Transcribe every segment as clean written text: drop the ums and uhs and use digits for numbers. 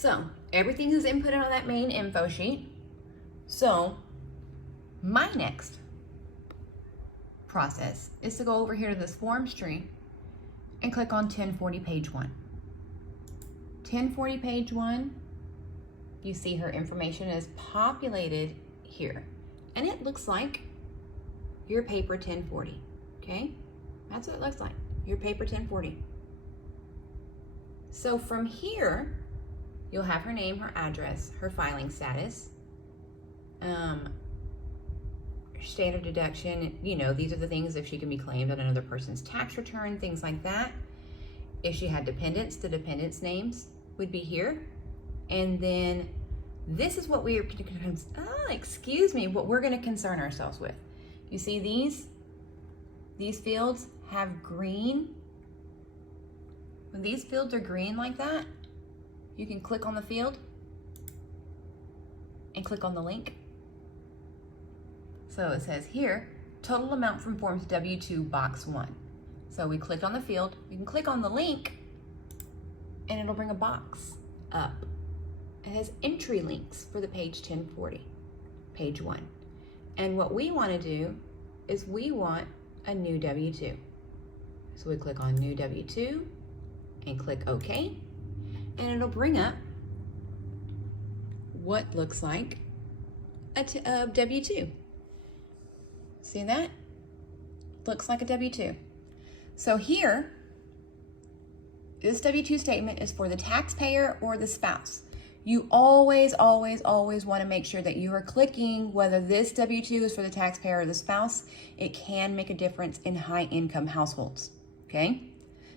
So everything is inputted on that main info sheet. So my next process is to go over here to this forms tree and click on 1040 page 1. 1040 page 1, you see her information is populated here. And it looks like your paper 1040, okay? That's what it looks like, your paper 1040. So from here, you'll have her name, her address, her filing status, standard deduction, you know, these are the things if she can be claimed on another person's tax return, things like that. If she had dependents, the dependents' names would be here. And then this is what what we're gonna concern ourselves with. You see these fields have green. When these fields are green like that, you can click on the field and click on the link. So it says here, total amount from forms W-2 box 1. So we click on the field, you can click on the link and it'll bring a box up. It has entry links for the page 1040, page 1. And what we want to do is we want a new W-2. So we click on new W-2 and click OK. And it'll bring up what looks like a W-2. See that? Looks like a W-2. So here, this W-2 statement is for the taxpayer or the spouse. You always, always, always want to make sure that you are clicking whether this W-2 is for the taxpayer or the spouse. It can make a difference in high income households, okay?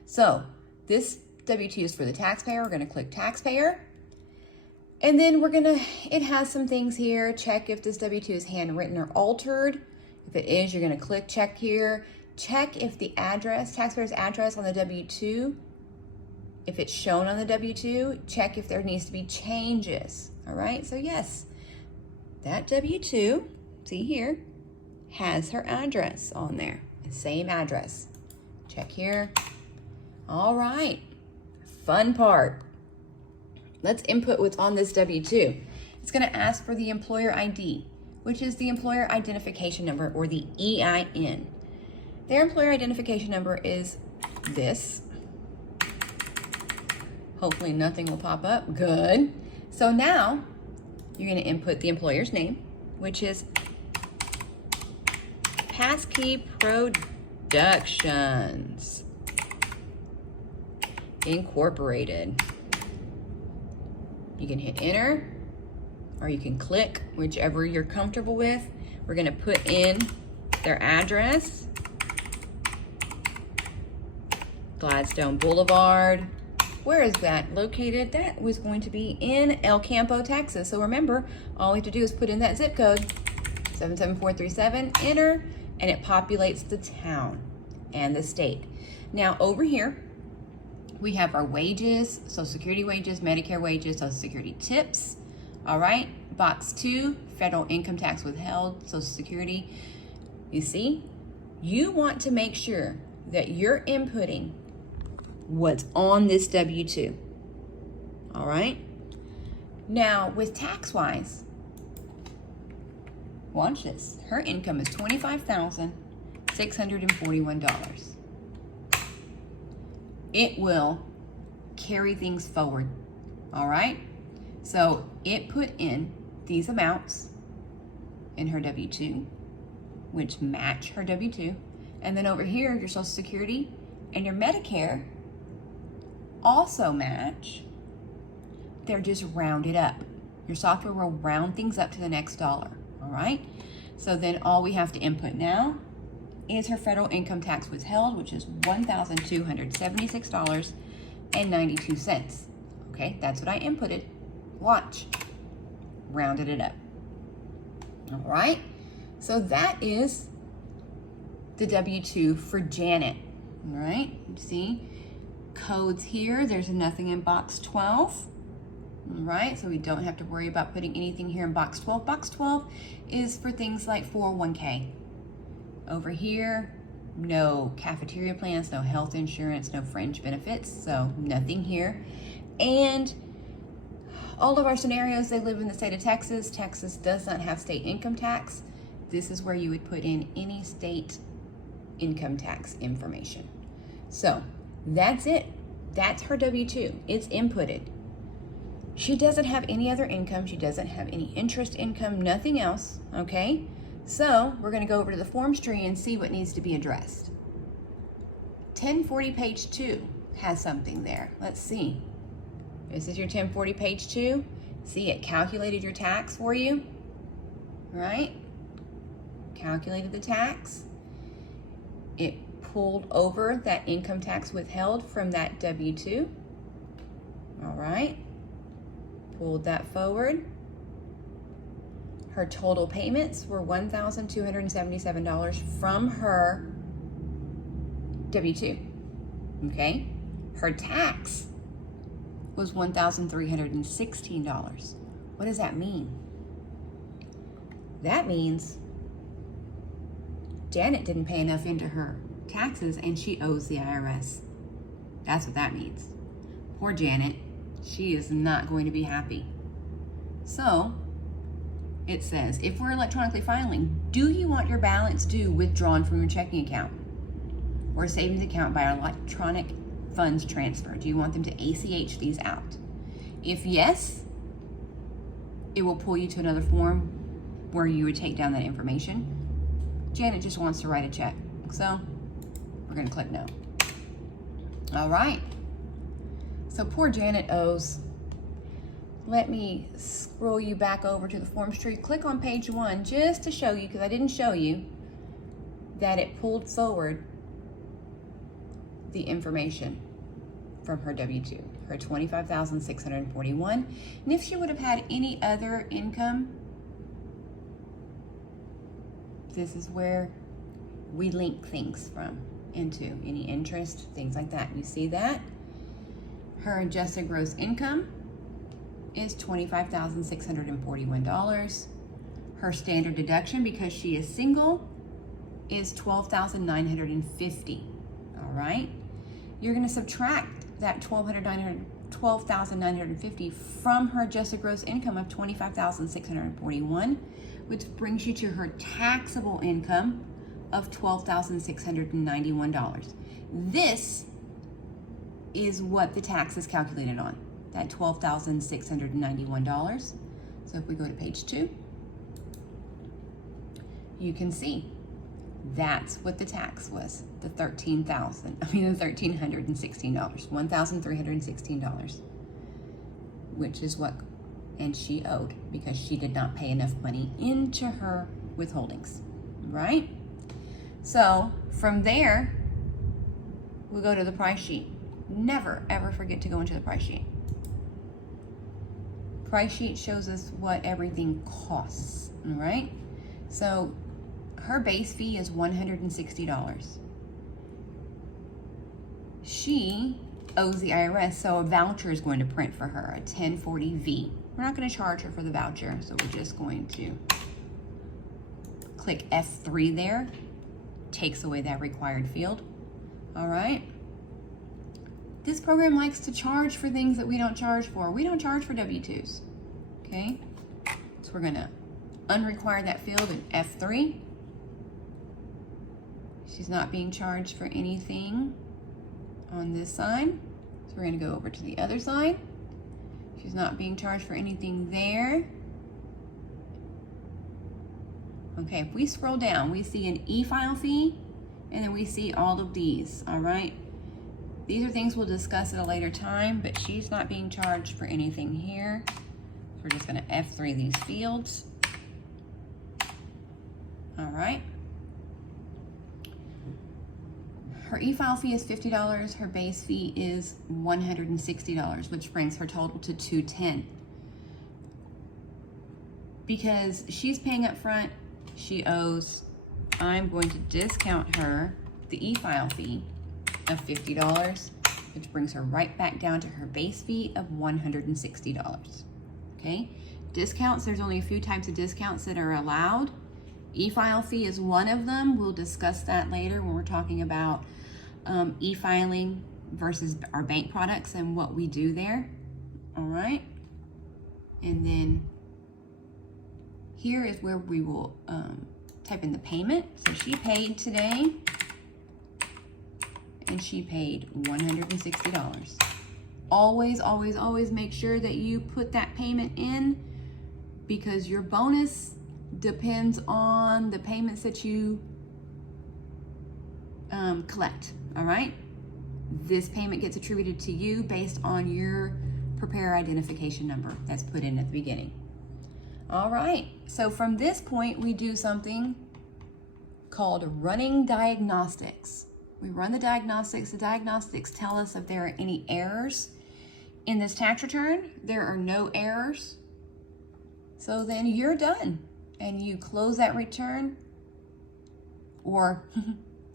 So this W-2 is for the taxpayer. We're going to click taxpayer. And then it has some things here. Check if this W-2 is handwritten or altered. If it is, you're going to click check here. Check if the address, taxpayer's address on the W-2, if it's shown on the W-2, check if there needs to be changes. All right, so yes, that W-2, see here, has her address on there, the same address. Check here. All right, fun part. Let's input what's on this W-2. It's gonna ask for the employer ID, which is the employer identification number, or the EIN. Their employer identification number is this. Hopefully nothing will pop up, good. So now you're gonna input the employer's name, which is Passkey Productions Incorporated. You can hit enter, or you can click, whichever you're comfortable with. We're gonna put in their address, Gladstone Boulevard. Where is that located? That was going to be in El Campo, Texas. So remember, all we have to do is put in that zip code, 77437, enter, and it populates the town and the state. Now over here, we have our wages, Social Security wages, Medicare wages, Social Security tips. All right, box 2, federal income tax withheld, Social Security. You see, you want to make sure that you're inputting what's on this W-2. All right. Now with tax-wise, watch this. Her income is $25,641. It will carry things forward. All right. So it put in these amounts in her W-2, which match her W-2. And then over here, your Social Security and your Medicare also match. They're just rounded up. Your software will round things up to the next dollar, all right? So then all we have to input now is her federal income tax withheld, which is $1,276.92. Okay, that's what I inputted. Watch, rounded it up. All right, so that is the W-2 for Janet, all right? See, codes here, there's nothing in box 12. All right, so we don't have to worry about putting anything here in box 12. Box 12 is for things like 401k. Over here, no cafeteria plans, no health insurance, no fringe benefits, so nothing here. And all of our scenarios, they live in the state of Texas. Texas does not have state income tax. This is where you would put in any state income tax information. So that's it. That's her W-2. It's inputted. She doesn't have any other income. She doesn't have any interest income, nothing else, okay? So we're gonna go over to the forms tree and see what needs to be addressed. 1040 page 2 has something there. Let's see. This is your 1040 page 2. See, it calculated your tax for you, right? Calculated the tax. It pulled over that income tax withheld from that W-2. All right. Pulled that forward. Her total payments were $1,277 from her W-2, okay? Her tax was $1,316. What does that mean? That means Janet didn't pay enough into her taxes and she owes the IRS. That's what that means. Poor Janet. She is not going to be happy. So it says, if we're electronically filing, do you want your balance due withdrawn from your checking account or savings account by electronic funds transfer? Do you want them to ACH these out? If yes, it will pull you to another form where you would take down that information. Janet just wants to write a check, so we're gonna click no. All right. So poor Janet owes. Let me scroll you back over to the forms tree. Click on page 1 just to show you, because I didn't show you, that it pulled forward the information from her W-2, her $25,641. And if she would have had any other income, this is where we link things from into any interest, things like that. You see that? Her adjusted gross income is $25,641. Her standard deduction, because she is single, is $12,950. All right? You're going to subtract that $12,950 from her adjusted gross income of $25,641, which brings you to her taxable income of $12,691. This is what the tax is calculated on, that $12,691. So if we go to page 2, you can see that's what the tax was, the $1,316, $1,316, which is what, and she owed because she did not pay enough money into her withholdings, right? So from there, we go to the price sheet. Never, ever forget to go into the price sheet. Price sheet shows us what everything costs, all right? So her base fee is $160. She owes the IRS, so a voucher is going to print for her, a 1040V. We're not going to charge her for the voucher, so we're just going to click F3 there. Takes away that required field. All right. This program likes to charge for things that we don't charge for. We don't charge for W-2s, okay? So we're gonna unrequire that field in F3. She's not being charged for anything on this side. So we're gonna go over to the other side. She's not being charged for anything there. Okay, if we scroll down, we see an e-file fee, and then we see all of these, all right? These are things we'll discuss at a later time, but she's not being charged for anything here. So we're just gonna F3 these fields. All right. Her e-file fee is $50, her base fee is $160, which brings her total to $210. Because she's paying up front, she owes, I'm going to discount her the e-file fee of $50, which brings her right back down to her base fee of $160, okay? Discounts, there's only a few types of discounts that are allowed. E-file fee is one of them. We'll discuss that later when we're talking about e-filing versus our bank products and what we do there, all right? And then here is where we will type in the payment. So she paid today, and she paid $160. Always, always, always make sure that you put that payment in, because your bonus depends on the payments that you collect, all right? This payment gets attributed to you based on your preparer identification number that's put in at the beginning. All right, so from this point, we do something called running diagnostics. We run the diagnostics. The diagnostics tell us if there are any errors in this tax return. There are no errors. So then you're done, and you close that return, or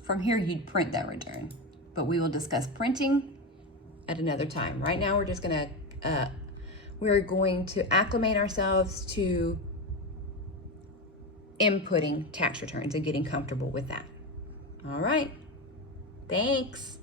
from here you'd print that return. But we will discuss printing at another time. Right now we're just gonna, we're going to acclimate ourselves to inputting tax returns and getting comfortable with that. All right, thanks.